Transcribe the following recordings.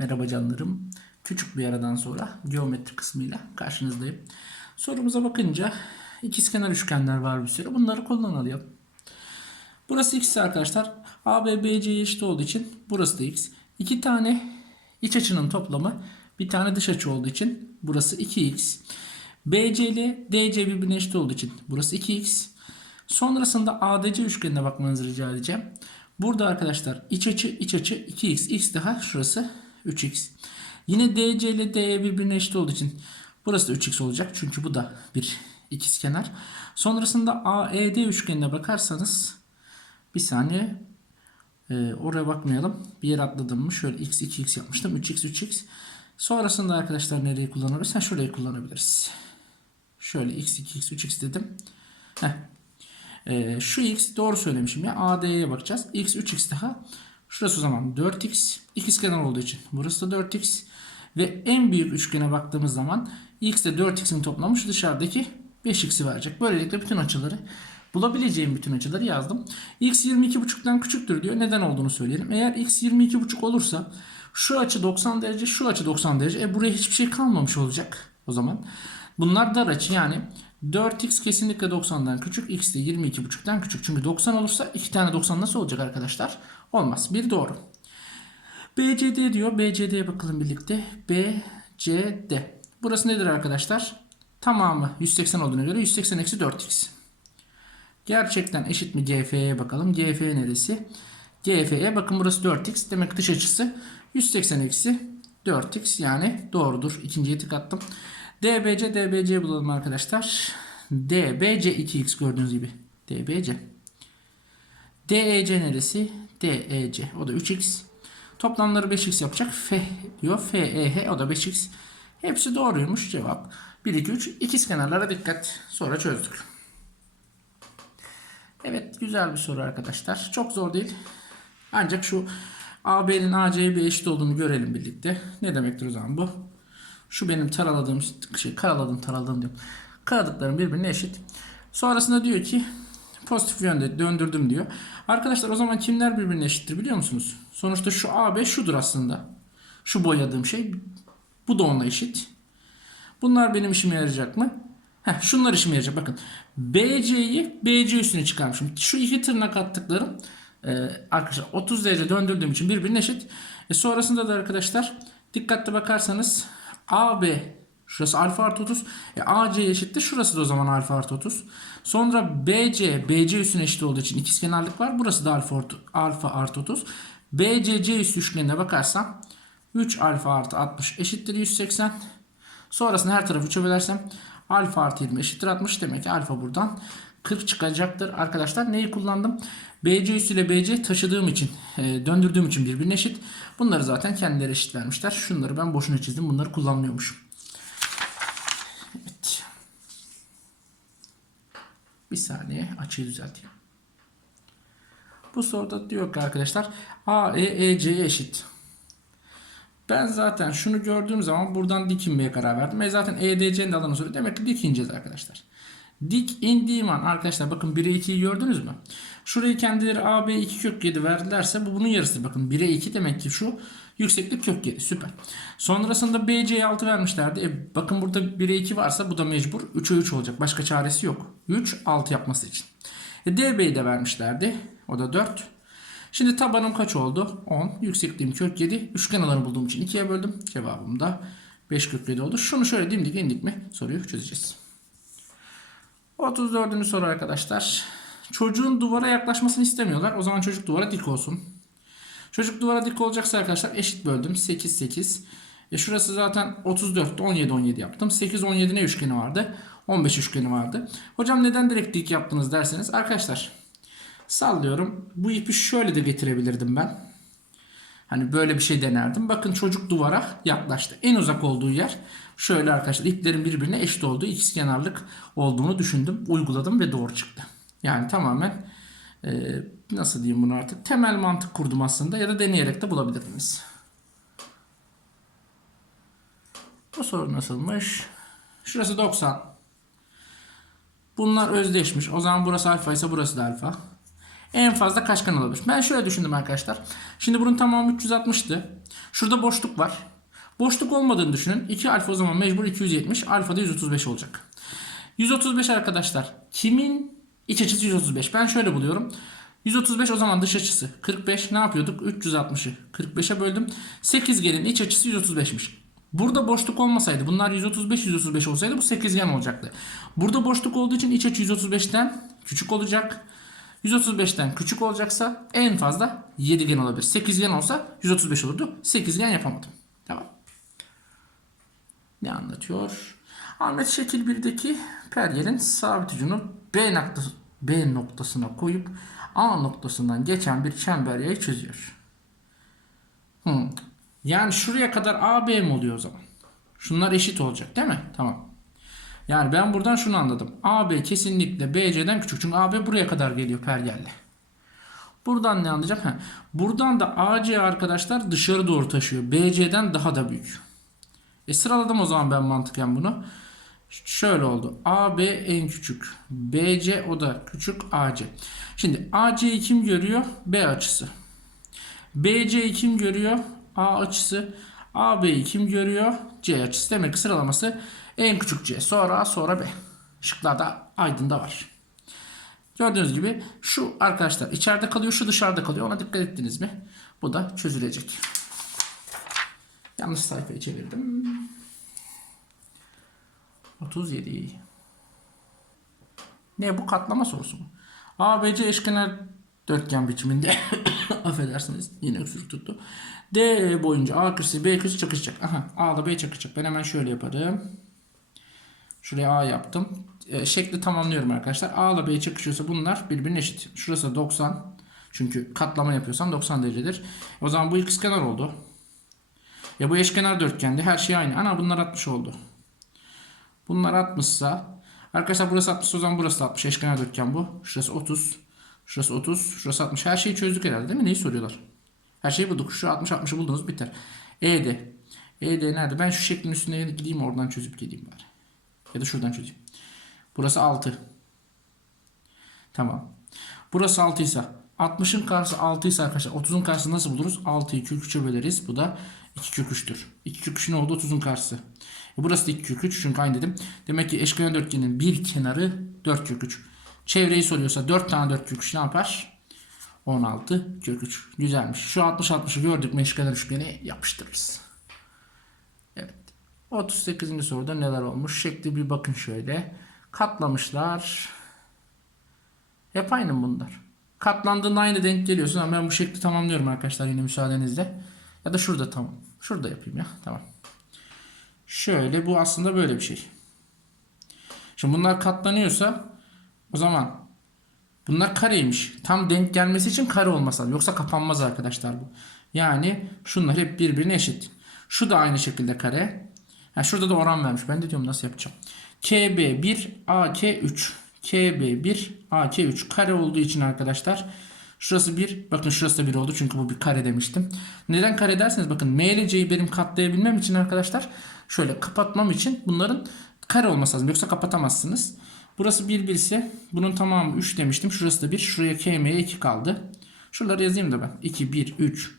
Merhaba canlarım. Küçük bir aradan sonra geometri kısmıyla karşınızdayım. Sorumuza bakınca ikizkenar üçgenler var bir sürü. Bunları kullanalım. Burası x arkadaşlar. AB BC'ye eşit olduğu için burası da x. İki tane iç açının toplamı bir tane dış açı olduğu için burası 2x. BC ile DC birbirine eşit olduğu için burası 2x. Sonrasında ADC üçgenine bakmanızı rica edeceğim. Burada arkadaşlar iç açı iç açı 2x x daha şurası 3x. Yine DC ile DE birbirine eşit olduğu için burası da 3x olacak. Çünkü bu da bir ikizkenar. Sonrasında AED üçgenine bakarsanız bir saniye ee, oraya bakmayalım. Bir yere atladım mı? Şöyle x 2x yapmıştım. 3x 3x. Sonrasında arkadaşlar nereyi kullanabiliriz? Şurayı kullanabiliriz. Şöyle x 2x 3x dedim. Heh. Ee, şu x doğru söylemişim ya. AD'ye bakacağız. x 3x daha. Şurası o zaman 4x. İkizkenar olduğu için. Burası da 4x. Ve en büyük üçgene baktığımız zaman x ile 4x'in toplamı şu dışarıdaki 5x'i verecek. Böylelikle bütün açıları bulabileceğim bütün açıları yazdım. x 22,5'tan küçüktür diyor. Neden olduğunu söyleyelim. Eğer x 22,5 olursa şu açı 90 derece, şu açı 90 derece. E buraya hiçbir şey kalmamış olacak o zaman. Bunlar dar açı yani 4x kesinlikle 90'dan küçük, x de 22,5'tan küçük. Çünkü 90 olursa iki tane 90 nasıl olacak arkadaşlar? Olmaz. Bir doğru. BCD diyor. BCD'ye bakalım birlikte. BCD. Burası nedir arkadaşlar? Tamamı 180 olduğuna göre 180 eksi 4x. Gerçekten eşit mi GF'ye bakalım. GF neresi? GF'ye bakın burası 4x. Demek dış açısı 180 eksi 4x yani doğrudur. İkinciye tık attım. DBC DBC bulalım arkadaşlar. DBC 2x gördüğünüz gibi. DBC. DEC neresi? DEC. O da 3x. Toplamları 5x yapacak. F diyor. FEH o da 5x. Hepsi doğruymuş cevap. 1 2 3 ikiz kenarlara dikkat. Sonra çözdük. Evet güzel bir soru arkadaşlar. Çok zor değil. Ancak şu AB'nin AC'ye bir eşit olduğunu görelim birlikte. Ne demektir o zaman bu? Şu benim taraladığım şey karaladım taraladım diyorum. Karadıklarım birbirine eşit. Sonrasında diyor ki pozitif yönde döndürdüm diyor. Arkadaşlar o zaman kimler birbirine eşittir biliyor musunuz? Sonuçta şu AB şudur aslında. Şu boyadığım şey. Bu da onunla eşit. Bunlar benim işime yarayacak mı? Heh, şunlar işime yarayacak. Bakın BC'yi BC üstüne çıkarmışım. Şu iki tırnak attıklarım e, arkadaşlar 30 derece döndürdüğüm için birbirine eşit. E, sonrasında da arkadaşlar dikkatli bakarsanız AB şurası alfa artı 30. E, AC eşittir. Şurası da o zaman alfa artı 30. Sonra BC BC üstüne eşit olduğu için ikizkenarlık var. Burası da alfa, alfa artı 30. BCC üstü üçgenine bakarsam 3 alfa artı 60 eşittir 180. Sonrasında her tarafı 3'e bölersem alfa artı 20 eşittir 60. Demek ki alfa buradan 40 çıkacaktır. Arkadaşlar neyi kullandım? BC üstü ile BC taşıdığım için, e, döndürdüğüm için birbirine eşit. Bunları zaten kendileri eşit vermişler. Şunları ben boşuna çizdim. Bunları kullanmıyormuşum. Evet. Bir saniye açıyı düzelteyim. Bu soruda diyor ki arkadaşlar AE EC'ye eşit. Ben zaten şunu gördüğüm zaman buradan dik inmeye karar verdim. E zaten EDC'nin de alanı soruyor. Demek ki dik ineceğiz arkadaşlar. Dik indiğim an arkadaşlar bakın 1'e 2'yi gördünüz mü? Şurayı kendileri AB 2 kök 7 verdilerse bu bunun yarısı. Bakın 1'e 2 demek ki şu yükseklik kök 7 süper. Sonrasında BC'ye 6 vermişlerdi. E bakın burada 1'e 2 varsa bu da mecbur 3'e 3 olacak. Başka çaresi yok. 3 6 yapması için. E DB'yi de vermişlerdi. O da 4. Şimdi tabanım kaç oldu? 10. Yüksekliğim kök 7. Üçgen alanı bulduğum için 2'ye böldüm. Cevabım da 5 kök 7 oldu. Şunu şöyle dimdik indik mi soruyu çözeceğiz. 34. soru arkadaşlar. Çocuğun duvara yaklaşmasını istemiyorlar. O zaman çocuk duvara dik olsun. Çocuk duvara dik olacaksa arkadaşlar eşit böldüm. 8 8. E şurası zaten 34 17 17 yaptım. 8 17 ne üçgeni vardı? 15 üçgeni vardı. Hocam neden direkt dik yaptınız derseniz arkadaşlar sallıyorum. Bu ipi şöyle de getirebilirdim ben. Hani böyle bir şey denerdim. Bakın çocuk duvara yaklaştı. En uzak olduğu yer şöyle arkadaşlar iplerin birbirine eşit olduğu ikizkenarlık olduğunu düşündüm. Uyguladım ve doğru çıktı. Yani tamamen e, nasıl diyeyim bunu artık temel mantık kurdum aslında ya da deneyerek de bulabilirdiniz. Bu soru nasılmış? Şurası 90. Bunlar özdeşmiş. O zaman burası alfa ise burası da alfa. En fazla kaç kanal olabilir? Ben şöyle düşündüm arkadaşlar. Şimdi bunun tamamı 360'tı. Şu Şurada boşluk var. Boşluk olmadığını düşünün. 2 alfa o zaman mecbur 270. Alfa da 135 olacak. 135 arkadaşlar. Kimin iç açısı 135? Ben şöyle buluyorum. 135 o zaman dış açısı 45 ne yapıyorduk? 360'ı 45'e böldüm. 8genin iç açısı 135'miş. Burada boşluk olmasaydı bunlar 135 135 olsaydı bu sekizgen olacaktı. Burada boşluk olduğu için iç açı 135'ten küçük olacak. 135'ten küçük olacaksa en fazla 7gen olabilir. 8gen olsa 135 olurdu. 8gen yapamadım. Ne anlatıyor? Ahmet şekil 1'deki pergelin sabit ucunu B noktası B noktasına koyup A noktasından geçen bir çember yayı çiziyor. Hmm. Yani şuraya kadar AB mi oluyor o zaman? Şunlar eşit olacak değil mi? Tamam. Yani ben buradan şunu anladım. AB kesinlikle BC'den küçük. Çünkü AB buraya kadar geliyor pergelle. Buradan ne anlayacağım? Ha. Buradan da AC arkadaşlar dışarı doğru taşıyor. BC'den daha da büyük. E sıraladım o zaman ben mantıken bunu. Şöyle oldu. AB en küçük. BC o da küçük AC. Şimdi AC'yi kim görüyor? B açısı. BC'yi kim görüyor? A açısı. AB'yi kim görüyor? C açısı. Demek ki sıralaması en küçük C. Sonra A sonra B. Şıklarda Aydın'da var. Gördüğünüz gibi şu arkadaşlar içeride kalıyor şu dışarıda kalıyor. Ona dikkat ettiniz mi? Bu da çözülecek. Yanlış sayfayı çevirdim. 37. Ne bu katlama sorusu mu? ABC eşkenar dörtgen biçiminde affedersiniz yine öksürük tuttu. D boyunca A köşesi B köşesi çakışacak. Aha A ile B çakışacak. Ben hemen şöyle yaparım. Şuraya A yaptım. E, şekli tamamlıyorum arkadaşlar. A ile B çakışıyorsa bunlar birbirine eşit. Şurası 90. Çünkü katlama yapıyorsam 90 derecedir. O zaman bu ikizkenar oldu. Ya bu eşkenar dörtgendi. Her şey aynı. Ana bunlar 60 oldu. Bunlar 60'sa arkadaşlar burası 60 o zaman burası da 60. Eşkenar dörtgen bu. Şurası 30. Şurası 30. Şurası 60. Her şeyi çözdük herhalde değil mi? Neyi soruyorlar? Her şeyi bulduk. Şu 60 60'ı buldunuz biter. ED. ED nerede? Ben şu şeklin üstüne gideyim oradan çözüp geleyim bari. Ya da şuradan çözeyim. Burası 6. Tamam. Burası 6 ise 60'ın karşısı 6 ise arkadaşlar 30'un karşısı nasıl buluruz? 6'yı kök 3'e böleriz. Bu da 2 kök 3'tür. 2 kök 3 ne oldu? 30'un karşısı. E burası da 2 kök 3 çünkü aynı dedim. Demek ki eşkenar dörtgenin bir kenarı 4 kök 3. Çevreyi soruyorsa 4 tane 4 kök 3 ne yapar? 16 kök 3. Güzelmiş. Şu 60 60'ı gördük mü eşkenar üçgeni yapıştırırız. Evet. 38. soruda neler olmuş? Şekli bir bakın şöyle. Katlamışlar. Hep aynı bunlar? Katlandığında aynı denk geliyorsun ama ben bu şekli tamamlıyorum arkadaşlar yine müsaadenizle. Ya da şurada tamam. Şurada yapayım ya. Tamam. Şöyle bu aslında böyle bir şey. Şimdi bunlar katlanıyorsa o zaman bunlar kareymiş. Tam denk gelmesi için kare olmasa yoksa kapanmaz arkadaşlar bu. Yani şunlar hep birbirine eşit. Şu da aynı şekilde kare. Ha, şurada da oran vermiş. Ben de diyorum nasıl yapacağım. KB1 AK3 KB1 AK3 kare olduğu için arkadaşlar Şurası 1. Bakın şurası da 1 oldu. Çünkü bu bir kare demiştim. Neden kare derseniz bakın M ile C'yi benim katlayabilmem için arkadaşlar şöyle kapatmam için bunların kare olması lazım. Yoksa kapatamazsınız. Burası 1 1 ise bunun tamamı 3 demiştim. Şurası da 1. Şuraya KM'ye 2 kaldı. Şuraları yazayım da ben. 2 1 3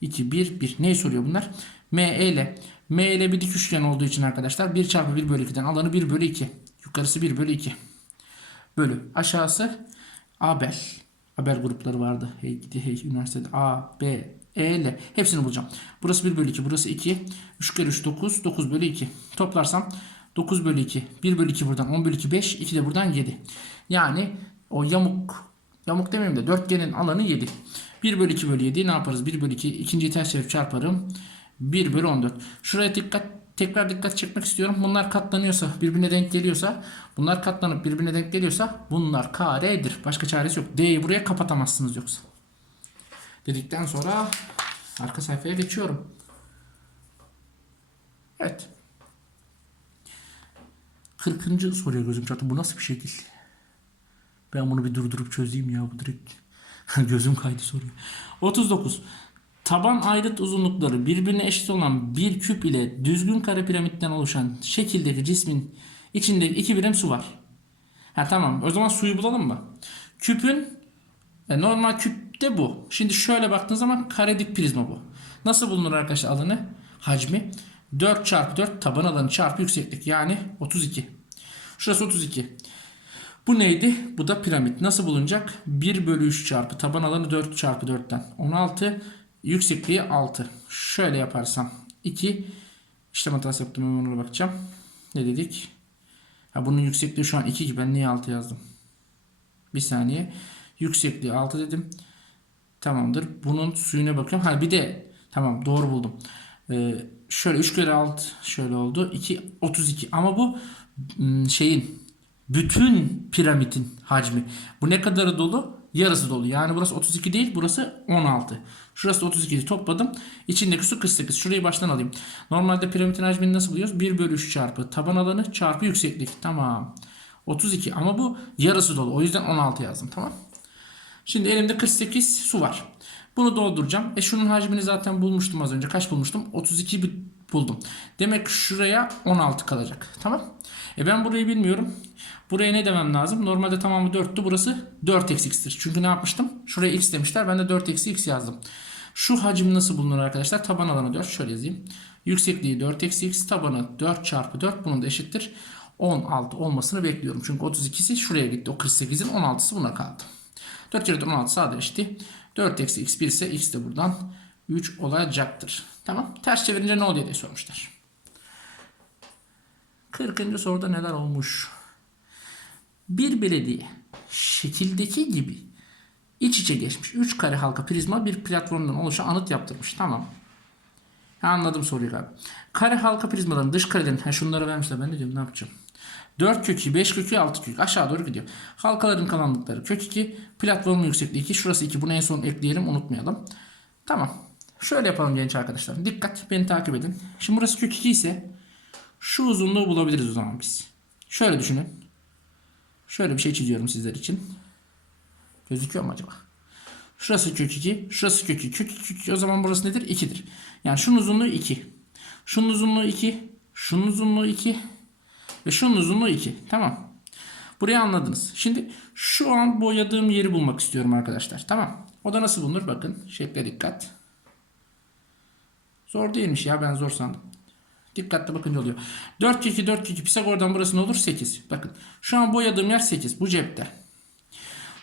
2 1 1. Neyi soruyor bunlar? M ile M ile bir dik üçgen olduğu için arkadaşlar 1 çarpı 1 bölü 2'den alanı 1 bölü 2. Yukarısı 1 bölü 2. Bölü. Aşağısı Abel haber grupları vardı. Hey gidi hey üniversitede A, B, E ile hepsini bulacağım. Burası 1 bölü 2 burası 2. 3 kere 3 9 9 bölü 2. Toplarsam 9 bölü 2 1 bölü 2 buradan 10 bölü 2 5 2 de buradan 7. Yani o yamuk yamuk demeyeyim de dörtgenin alanı 7. 1 bölü 2 bölü 7 ne yaparız? 1 bölü 2 ikinciyi ters çarparım. 1 bölü 14. Şuraya dikkat tekrar dikkat çekmek istiyorum. Bunlar katlanıyorsa, birbirine denk geliyorsa, bunlar katlanıp birbirine denk geliyorsa bunlar karedir. Başka çaresi yok. D'yi buraya kapatamazsınız yoksa. Dedikten sonra arka sayfaya geçiyorum. Evet. 40. soruya gözüm çarptı. Bu nasıl bir şekil? Ben bunu bir durdurup çözeyim ya bu direkt. gözüm kaydı soruya. 39. Taban ayrıt uzunlukları birbirine eşit olan bir küp ile düzgün kare piramitten oluşan şekildeki cismin içinde iki birim su var. Ha tamam. O zaman suyu bulalım mı? Küpün e, normal küpte bu. Şimdi şöyle baktığın zaman kare dik prizma bu. Nasıl bulunur arkadaşlar alanı? Hacmi 4 çarpı 4 taban alanı çarpı yükseklik yani 32. Şurası 32. Bu neydi? Bu da piramit. Nasıl bulunacak? 1 bölü 3 çarpı taban alanı 4 çarpı 4'ten 16. Yüksekliği 6. Şöyle yaparsam 2. İşlem hatası yaptım hemen ona bakacağım. Ne dedik? Ha, bunun yüksekliği şu an 2 ki ben niye 6 yazdım? Bir saniye. Yüksekliği 6 dedim. Tamamdır. Bunun suyuna bakıyorum. Ha bir de tamam doğru buldum. Ee, şöyle 3 kere 6 şöyle oldu. 2 32 ama bu şeyin bütün piramidin hacmi. Bu ne kadarı dolu? Yarısı dolu. Yani burası 32 değil, burası 16. Şurası da 32'yi topladım. İçindeki su 48. Şurayı baştan alayım. Normalde piramidin hacmini nasıl buluyoruz? 1 bölü 3 çarpı taban alanı çarpı yükseklik. Tamam. 32 ama bu yarısı dolu. O yüzden 16 yazdım. Tamam. Şimdi elimde 48 su var. Bunu dolduracağım. E şunun hacmini zaten bulmuştum az önce. Kaç bulmuştum? 32 bi- buldum. Demek şuraya 16 kalacak. Tamam. E ben burayı bilmiyorum. Buraya ne demem lazım? Normalde tamamı 4'tü. Burası 4 eksi x'tir. Çünkü ne yapmıştım? Şuraya x demişler. Ben de 4 eksi x yazdım. Şu hacim nasıl bulunur arkadaşlar? Taban alanı 4. Şöyle yazayım. Yüksekliği 4 eksi x. Tabanı 4 çarpı 4. Bunun da eşittir. 16 olmasını bekliyorum. Çünkü 32'si şuraya gitti. O 48'in 16'sı buna kaldı. 4 kere 4 16 sadeleşti. 4 eksi x 1 ise x de buradan 3 olacaktır. Tamam. Ters çevirince ne oluyor diye sormuşlar. 40. soruda neler olmuş? Bir belediye şekildeki gibi iç içe geçmiş 3 kare halka prizma bir platformdan oluşan anıt yaptırmış. Tamam. Anladım soruyu galiba. Kare halka prizmaların dış karelerin ha şunları vermişler ben ne diyorum ne yapacağım? 4 kökü, 5 kökü, 6 kökü aşağı doğru gidiyor. Halkaların kalanlıkları kök 2, platformun yüksekliği 2, şurası 2. Bunu en son ekleyelim unutmayalım. Tamam. Şöyle yapalım genç arkadaşlar. Dikkat beni takip edin. Şimdi burası kök 2 ise şu uzunluğu bulabiliriz o zaman biz. Şöyle düşünün. Şöyle bir şey çiziyorum sizler için. Gözüküyor mu acaba? Şurası kök 2, şurası kök 2. Kök 2, kök 2. O zaman burası nedir? 2'dir. Yani şunun uzunluğu 2. Şunun uzunluğu 2. Şunun uzunluğu 2. Ve şunun uzunluğu 2. Tamam. Burayı anladınız. Şimdi şu an boyadığım yeri bulmak istiyorum arkadaşlar. Tamam. O da nasıl bulunur? Bakın. Şekle dikkat. Zor değilmiş ya. Ben zor sandım. Dikkatli bakınca oluyor. 4 2 4 2 Pisagor'dan burası ne olur? 8. Bakın. Şu an boyadığım yer 8. Bu cepte.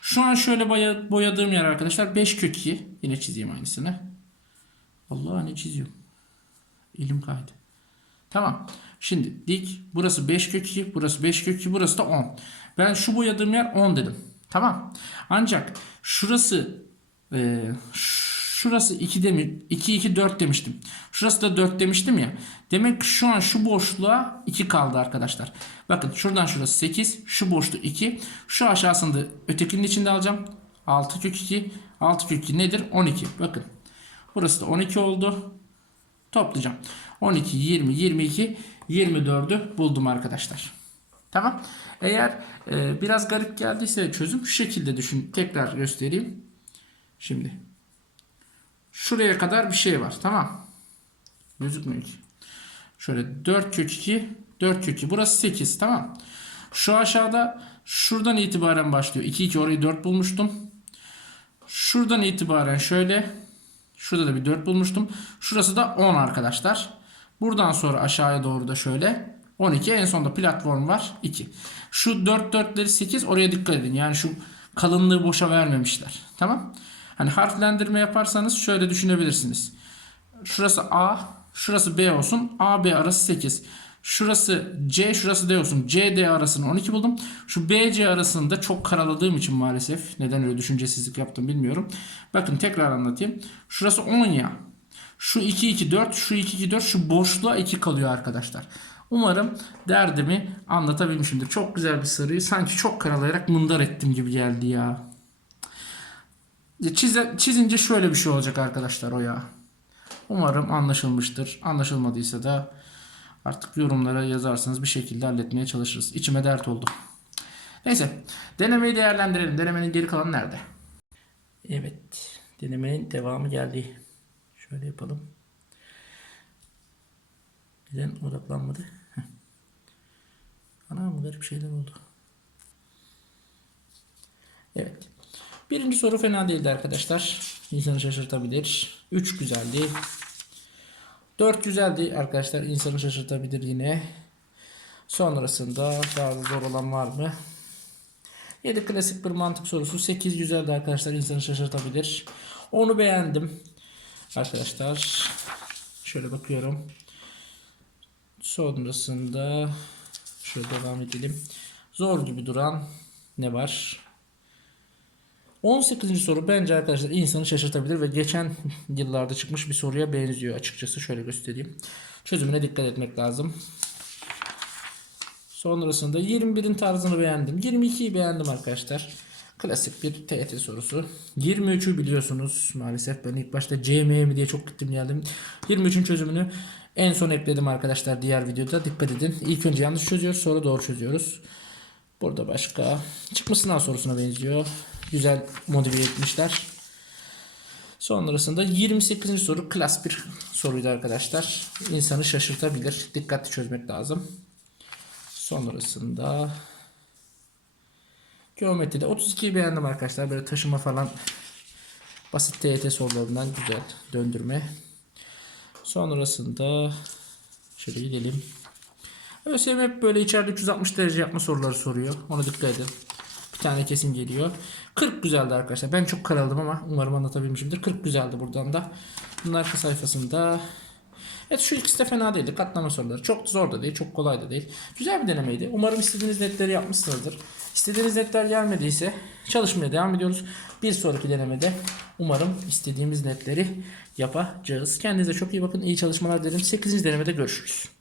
Şu an şöyle boya, boyadığım yer arkadaşlar 5 kök 2. Yine çizeyim aynısını. Allah ne çiziyorum. Elim kaydı. Tamam. Şimdi dik. Burası 5 kök 2. Burası 5 kök 2. Burası da 10. Ben şu boyadığım yer 10 dedim. Tamam. Ancak şurası e, şurası 2 demi 2 2 4 demiştim. Şurası da 4 demiştim ya. Demek şu an şu boşluğa 2 kaldı arkadaşlar. Bakın şuradan şurası 8. Şu boşluk 2. Şu aşağısını da ötekinin içinde alacağım. 6 kök 2. 6 kök 2 nedir? 12. Bakın. Burası da 12 oldu. Toplayacağım. 12, 20, 22, 24'ü buldum arkadaşlar. Tamam. Eğer e, biraz garip geldiyse çözüm şu şekilde düşün. Tekrar göstereyim. Şimdi. Şuraya kadar bir şey var. Tamam. Gözükmüyor ki. Şöyle 4 kök 2, 4 kök 2. Burası 8. Tamam. Şu aşağıda şuradan itibaren başlıyor. 2, 2 orayı 4 bulmuştum. Şuradan itibaren şöyle. Şurada da bir 4 bulmuştum. Şurası da 10 arkadaşlar. Buradan sonra aşağıya doğru da şöyle 12. En sonda platform var 2. Şu 4 4'leri 8 oraya dikkat edin. Yani şu kalınlığı boşa vermemişler. Tamam. Hani harflendirme yaparsanız şöyle düşünebilirsiniz. Şurası A, şurası B olsun. A, B arası 8. Şurası C, şurası D olsun. C, D arasını 12 buldum. Şu B, C arasını da çok karaladığım için maalesef. Neden öyle düşüncesizlik yaptım bilmiyorum. Bakın tekrar anlatayım. Şurası 10 ya. Şu 2, 2, 4, şu 2, 2, 4, şu boşluğa 2 kalıyor arkadaşlar. Umarım derdimi anlatabilmişimdir. Çok güzel bir sarıyı sanki çok karalayarak mındar ettim gibi geldi ya. Çize, çizince şöyle bir şey olacak arkadaşlar o ya. Umarım anlaşılmıştır. Anlaşılmadıysa da artık yorumlara yazarsanız bir şekilde halletmeye çalışırız. İçime dert oldu. Neyse. Denemeyi değerlendirelim. Denemenin geri kalanı nerede? Evet. Denemenin devamı geldi. Şöyle yapalım. Neden odaklanmadı? Heh. Ana mı garip şeyler oldu. Evet. Birinci soru fena değildi arkadaşlar. İnsanı şaşırtabilir. 3 güzeldi. 4 güzeldi arkadaşlar. İnsanı şaşırtabilir yine. Sonrasında daha da zor olan var mı? 7 klasik bir mantık sorusu. 8 güzeldi arkadaşlar. İnsanı şaşırtabilir. Onu beğendim. Arkadaşlar şöyle bakıyorum. Sonrasında şöyle devam edelim. Zor gibi duran ne var? 18. soru bence arkadaşlar insanı şaşırtabilir ve geçen yıllarda çıkmış bir soruya benziyor açıkçası. Şöyle göstereyim. Çözümüne dikkat etmek lazım. Sonrasında 21'in tarzını beğendim. 22'yi beğendim arkadaşlar. Klasik bir TET sorusu. 23'ü biliyorsunuz maalesef ben ilk başta CM mi diye çok gittim geldim. 23'ün çözümünü en son ekledim arkadaşlar diğer videoda. Dikkat edin. İlk önce yanlış çözüyoruz sonra doğru çözüyoruz. Burada başka çıkmış sınav sorusuna benziyor. Güzel motive etmişler. Sonrasında 28. soru klas bir soruydu arkadaşlar. İnsanı şaşırtabilir. Dikkatli çözmek lazım. Sonrasında geometride 32'yi beğendim arkadaşlar. Böyle taşıma falan basit TYT sorularından güzel döndürme. Sonrasında şöyle gidelim. ÖSYM hep böyle içeride 360 derece yapma soruları soruyor. Ona dikkat edin. Bir tane kesin geliyor. 40 güzeldi arkadaşlar. Ben çok karaldım ama umarım anlatabilmişimdir. 40 güzeldi buradan da. Bunun arka sayfasında Evet şu ikisi de fena değildi. Katlama soruları. Çok zor da değil, çok kolay da değil. Güzel bir denemeydi. Umarım istediğiniz netleri yapmışsınızdır. İstediğiniz netler gelmediyse çalışmaya devam ediyoruz. Bir sonraki denemede umarım istediğimiz netleri yapacağız. Kendinize çok iyi bakın. İyi çalışmalar dilerim. 8. denemede görüşürüz.